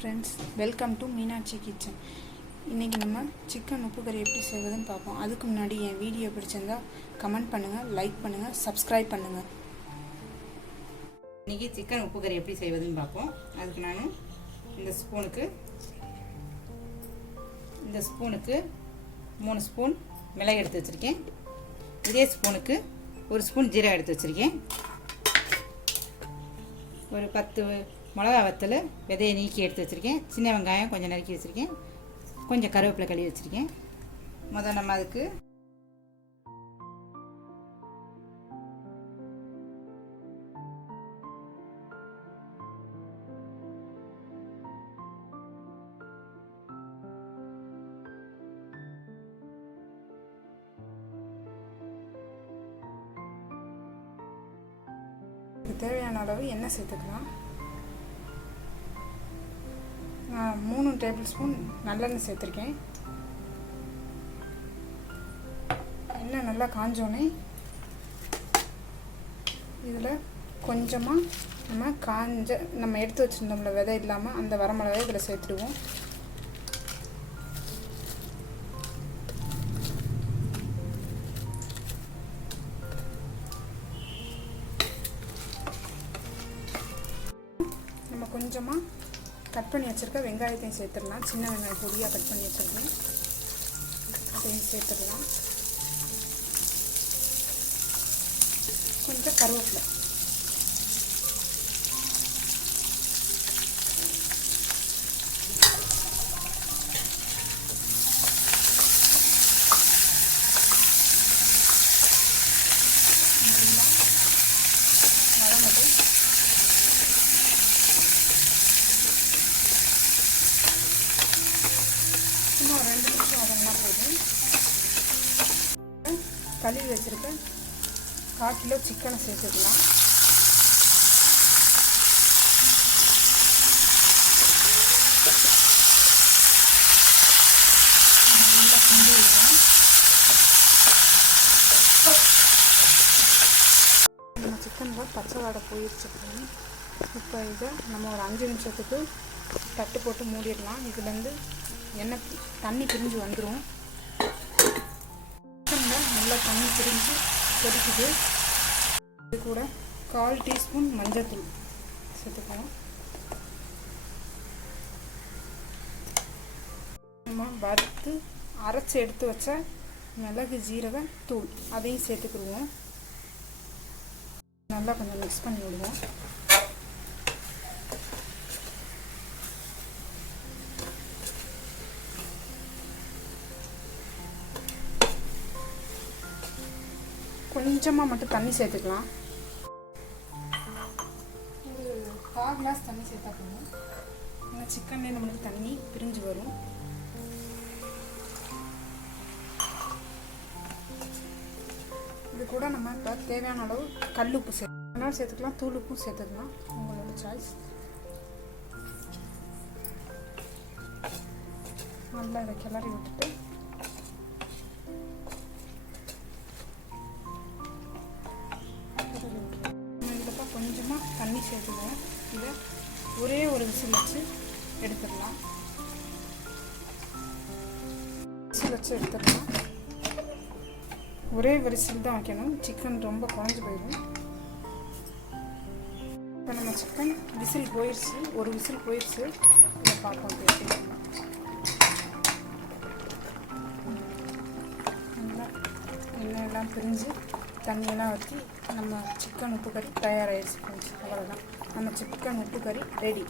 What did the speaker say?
Friends, welcome to Meenakshi kitchen. இன்றைக்கி நம்ம chicken உப்பு கறி எப்படி செய்வதுன்னு பார்ப்போம். அதுக்கு முன்னாடி என் வீடியோ பிடிச்சிருந்தா கமெண்ட் பண்ணுங்கள், லைக் பண்ணுங்கள், சப்ஸ்கிரைப் பண்ணுங்கள். இன்றைக்கி சிக்கன் உப்பு கறி எப்படி செய்வதுன்னு பார்ப்போம். அதுக்கு நான் இந்த ஸ்பூனுக்கு 3 ஸ்பூன் மிளகு எடுத்து வச்சுருக்கேன். இதே ஸ்பூனுக்கு 1 ஸ்பூன் ஜீரகம் எடுத்து வச்சுருக்கேன். ஒரு 10 மிளகா வத்தல் விதையை நீக்கி எடுத்து வச்சுருக்கேன். சின்ன வெங்காயம் கொஞ்சம் நறுக்கி வச்சுருக்கேன். கொஞ்சம் கருவேப்பிலை கழுவி வச்சுருக்கேன். முதல்ல நம்ம அதுக்கு தேவையான அளவு எண்ணெய் சேர்த்துக்கலாம். நான் 3 டேபிள் ஸ்பூன் நல்லெண்ணெய் சேர்த்துருக்கேன். எண்ணெய் நல்லா காஞ்சோடனே இதில் கொஞ்சமாக நம்ம எடுத்து வச்சுருந்தோம்ல விதை இல்லாமல் அந்த வரமிளகாய் இதில் சேர்த்துடுவோம். நம்ம கொஞ்சமாக கட் பண்ணி வச்சுருக்க வெங்காயத்தையும் சேர்த்துடலாம். சின்ன வெங்காயம் பொடியாக கட் பண்ணி வச்சுருக்கேன், அதையும் சேர்த்துடலாம். கொஞ்சம் கருவேப்பிலை, நல்லா வதங்கட்டும். இன்னும் 2 நிமிஷம் வதங்கினா போதும். கழுவி வச்சுருக்க 1/4 கிலோ சிக்கனை சேர்த்துக்கலாம். நல்லா கிண்டி விடுவோம். நம்ம சிக்கனில் பச்சை வாடை போயிடுச்சுக்கணும். இப்போ இதை நம்ம ஒரு 5 நிமிஷத்துக்கு தட்டு போட்டு மூடிடலாம். இதுலேருந்து எண்ணெய் தண்ணி பிரிஞ்சு வந்துடும். சிக்கனில் நல்லா தண்ணி பிரிஞ்சு கொதிக்குது. இது கூட 1/4 டீஸ்பூன் மஞ்சள்தூள் சேர்த்துக்கலாம். நம்ம வறுத்து அரைச்சி எடுத்து வச்ச மிளகு ஜீரக தூள் அதையும் சேர்த்துக்கிடுவோம். நல்லா கொஞ்சம் மிக்ஸ் பண்ணி விடுவோம். கொஞ்சமாக மட்டும் தண்ணி சேர்த்துக்கலாம். ஒரு 1/4 கிளாஸ் தண்ணி சேர்த்தா போதும். ஏன்னா சிக்கன்லேயே நம்மளுக்கு தண்ணி பிரிஞ்சு வரும். இது கூட நம்ம இப்போ தேவையான அளவு கல் உப்பு சேர்த்துக்கலாம், தூள் உப்பும் சேர்த்துக்கலாம், உங்களோட சாய்ஸ். நல்லா இதை கிளறி விட்டுட்டு கொஞ்சமாக தண்ணி சேர்த்துக்குவோம். இதை ஒரே ஒரு விசில் வச்சு எடுத்துடலாம். ஒரே விசில் தான் வைக்கணும். சிக்கன் ரொம்ப குழஞ்சு போயிடும். இப்போ நம்ம சிக்கன் விசில் போயிடுச்சு, ஒரு விசில் போயிடுச்சு. இதை பார்ப்போம். நல்லா எண்ணெயெல்லாம் பிரிஞ்சு தண்ணியெல்லாம் ஊற்றி நம்ம சிக்கன் உப்பு கறி தயாராகிடுச்சு. அவ்வளோதான், நம்ம சிக்கன் உப்பு கறி ரெடி.